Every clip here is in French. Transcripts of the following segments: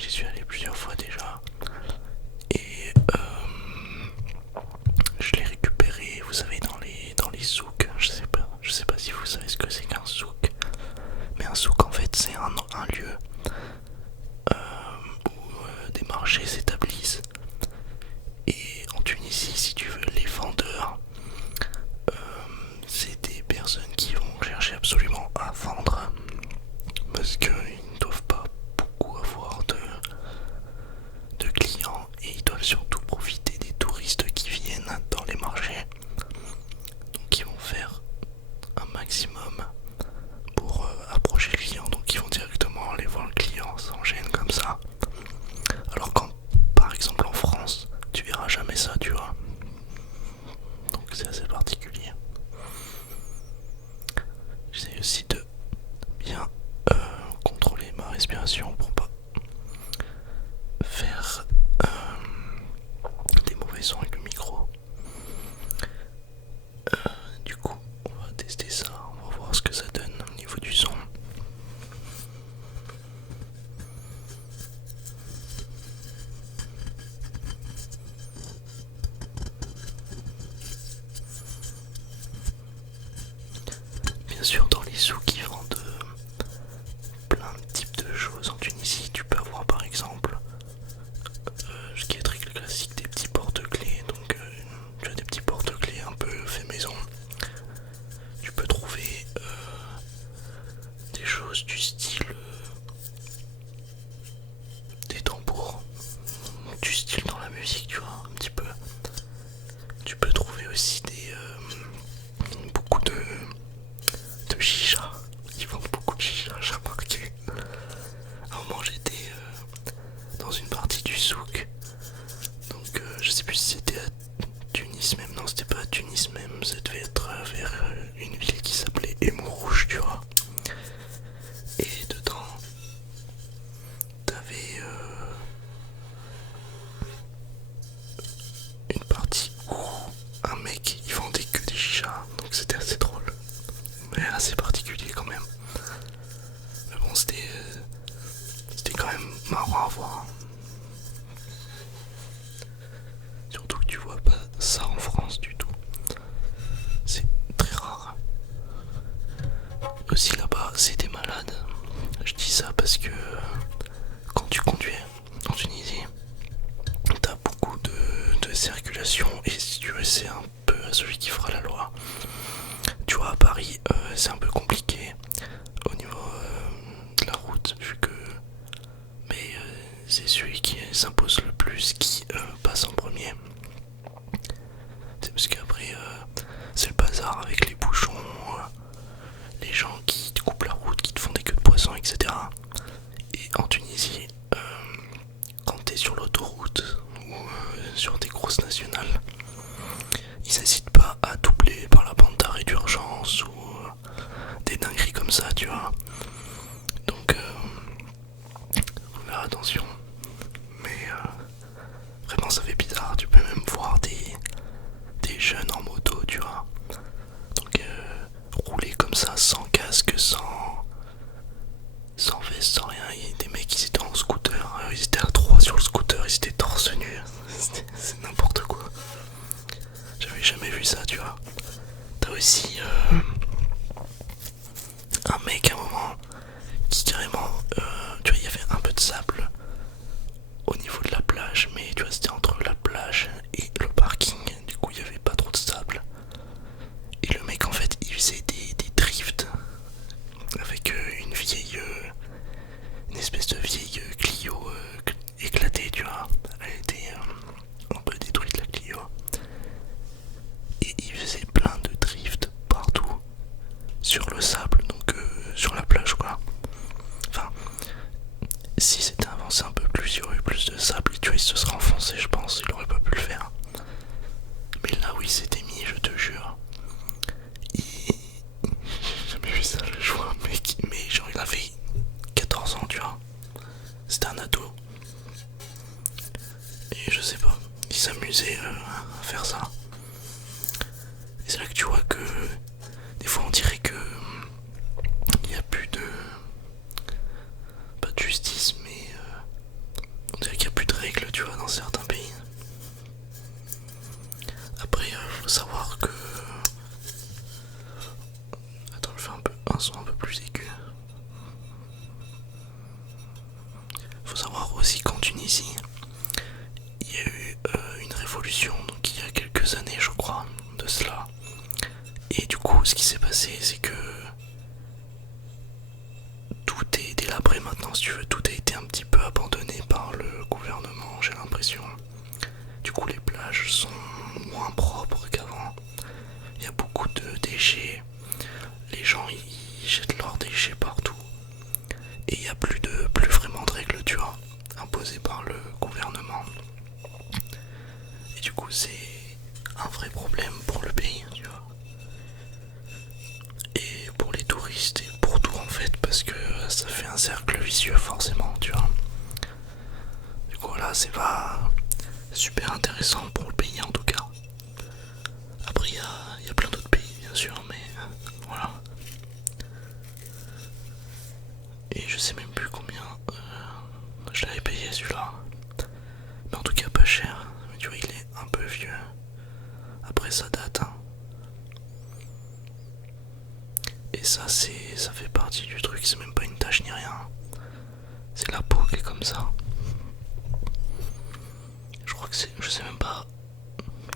j'y suis allé plusieurs fois déjà. Et je l'ai récupéré, vous savez, dans les souks. Je sais pas si vous savez ce que c'est qu'un souk. Mais un souk, en fait, c'est un lieu où des marchés s'établissent. Et en Tunisie, si tu veux, les vendeurs, c'est des personnes qui vont chercher absolument à vendre parce qu'ils ne doivent pas beaucoup avoir de clients et ils doivent surtout profiter des touristes qui viennent dans les marchés. Donc ils vont faire un maximum pour approcher le client. Donc ils vont directement aller voir le client sans gêne comme ça. Alors quand par exemple en France, tu verras jamais ça, tu vois. Donc c'est assez particulier. J'essaie aussi de bien contrôler ma respiration pour pas faire des mauvais sons avec le micro. Du coup, on va tester ça, on va voir ce que ça donne au niveau du son. Bien sûr, dans les souks ils vendent plein de types de choses. En Tunisie, tu peux avoir par exemple ce qui est très classique, des petits porte-clés. Donc tu as des petits porte-clés un peu fait maison. Tu peux trouver des choses du style des tambours, du style dans la musique, tu vois, un petit peu. Tu peux trouver aussi beaucoup de chicha. Ils vendent beaucoup de chicha, j'ai remarqué. À un moment j'étais dans une partie du souk. Donc je sais plus si c'était à Tunis même. Non, c'était pas à Tunis même. Ça devait être vers une ville qui s'appelait Émourouge, tu vois. Et dedans, t'avais une partie où un mec il vendait que des chichas. Donc c'était assez drôle. Mais assez particulier quand même. Mais bon, c'était quand même marrant à voir. Surtout que tu vois pas ça en France du tout. C'est très rare. Aussi là-bas, c'est des malades. Je dis ça parce que quand tu conduis en Tunisie, t'as beaucoup de circulation et si tu veux, c'est un peu celui qui fera la loi. Tu vois, à Paris, c'est un peu compliqué au niveau de la route, vu que. Mais c'est celui qui s'impose le plus qui passe en premier. C'est parce qu'après, c'est le bazar avec les bouchons, les gens qui te coupent la route, qui te font des queues de poisson, etc. Et en Tunisie, quand t'es sur l'autoroute ou sur des grosses nationales, ils n'hésitent pas à doubler par la bande d'arrêt d'urgence ou des dingueries comme ça, tu vois. Donc, faut faire attention. Mais vraiment, ça fait bizarre. Tu peux même voir des jeunes en moto, tu vois. Donc, rouler comme ça, sans casque, sans veste, sans rien. Il y a des mecs qui étaient en scooter, ils étaient à 3 sur le scooter, ils étaient torse nu. C'est n'importe quoi. J'avais jamais vu ça, tu vois. T'as aussi un mec à un moment qui carrément, tu vois, il y avait un peu de sable au niveau de la plage, mais tu vois, c'était entre la plage et le parking. Du coup, il y avait pas trop de sable. Et le mec, en fait, il faisait des drifts avec une espèce de vieille Clio éclatée, tu vois. Elle était un peu détruite, la Clio. Et il faisait plein de drifts partout sur le sable, donc sur la plage, quoi. Enfin, si c'était avancé un peu plus, il y aurait eu plus de sable, tu vois, il se serait enfoncé, je pense, il aurait pas pu le faire. Mais là où il s'était mis, je te jure, j'ai jamais vu ça, je vois un mec, mais genre il avait 14 ans, tu vois. C'était un ado. Et je sais pas, il s'amusait à faire ça. Et c'est là que tu vois que des fois on dirait que il n'y a plus de. Pas de justice, mais tu vois, dans certains pays. Après, faut savoir que... Attends, je fais un son un peu plus aigu. Faut savoir aussi qu'en Tunisie, il y a eu une révolution, donc il y a quelques années, je crois, de cela. Et du coup, ce qui s'est passé, c'est que tout est délabré maintenant, si tu veux, tout a été un petit peu abandonné par le gouvernement, j'ai l'impression. Du coup, les plages sont moins propres qu'avant. Il y a beaucoup de déchets. Les gens ils jettent leurs déchets partout. Et il n'y a plus vraiment de règles, tu vois, imposées par le gouvernement. Et du coup, c'est un vrai problème pour le pays, tu vois. Et pour les touristes et pour tout en fait, parce que ça fait un cercle vicieux forcément, tu vois. Du coup, là, c'est pas super intéressant pour le pays en tout cas. Après, il y a plein d'autres pays, bien sûr, mais voilà. Et je sais même plus combien je l'avais payé celui-là. Mais en tout cas, pas cher. Mais tu vois, il est un peu vieux. Après, ça date, hein. Et ça, ça fait partie du truc. C'est même pas une tache ni rien. C'est la peau qui est comme ça. Je crois que c'est. Je sais même pas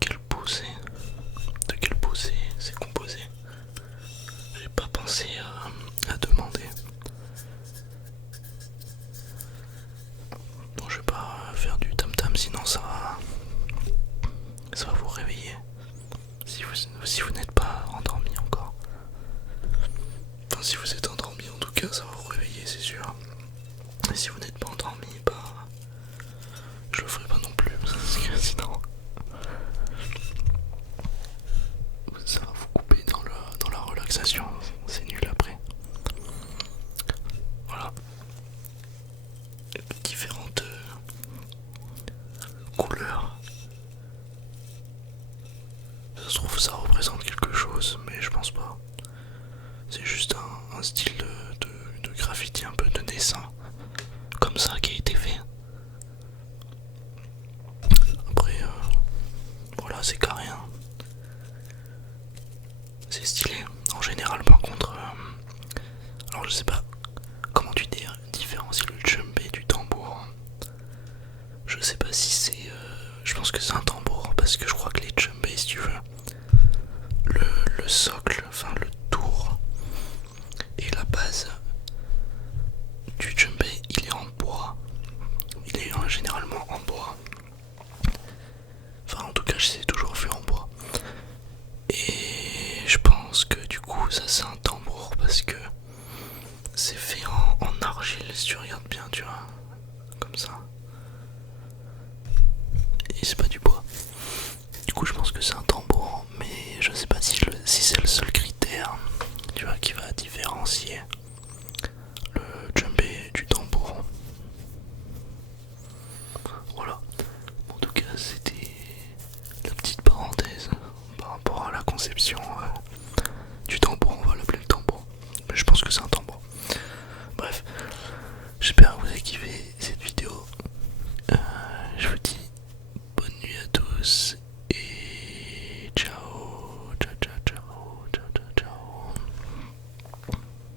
quelle peau c'est. De quelle peau c'est composé. J'ai pas pensé à demander. Bon, je vais pas faire du tam-tam, sinon ça va vous réveiller. Si vous n'êtes pas endormi encore. Enfin, si vous êtes endormi, en tout cas, ça va vous réveiller, c'est sûr. Et si vous n'êtes pas endormi, bah, je le ferai pas non plus, parce que sinon, ça va vous couper dans la relaxation. C'est nul après. Voilà. Différentes couleurs. Ça se trouve, ça représente quelque chose, mais je pense pas. C'est juste un style de graffiti, un peu de dessin, comme ça qui a été fait. Après, voilà, c'est carré, hein. C'est stylé. En général, par contre, alors je sais pas comment tu différencies le djembé du tambour. Je sais pas si c'est... je pense que c'est un tambour, parce que je crois que les djembés, si tu veux, le socle, enfin le tour et la base du djembé, il est en bois. Il est généralement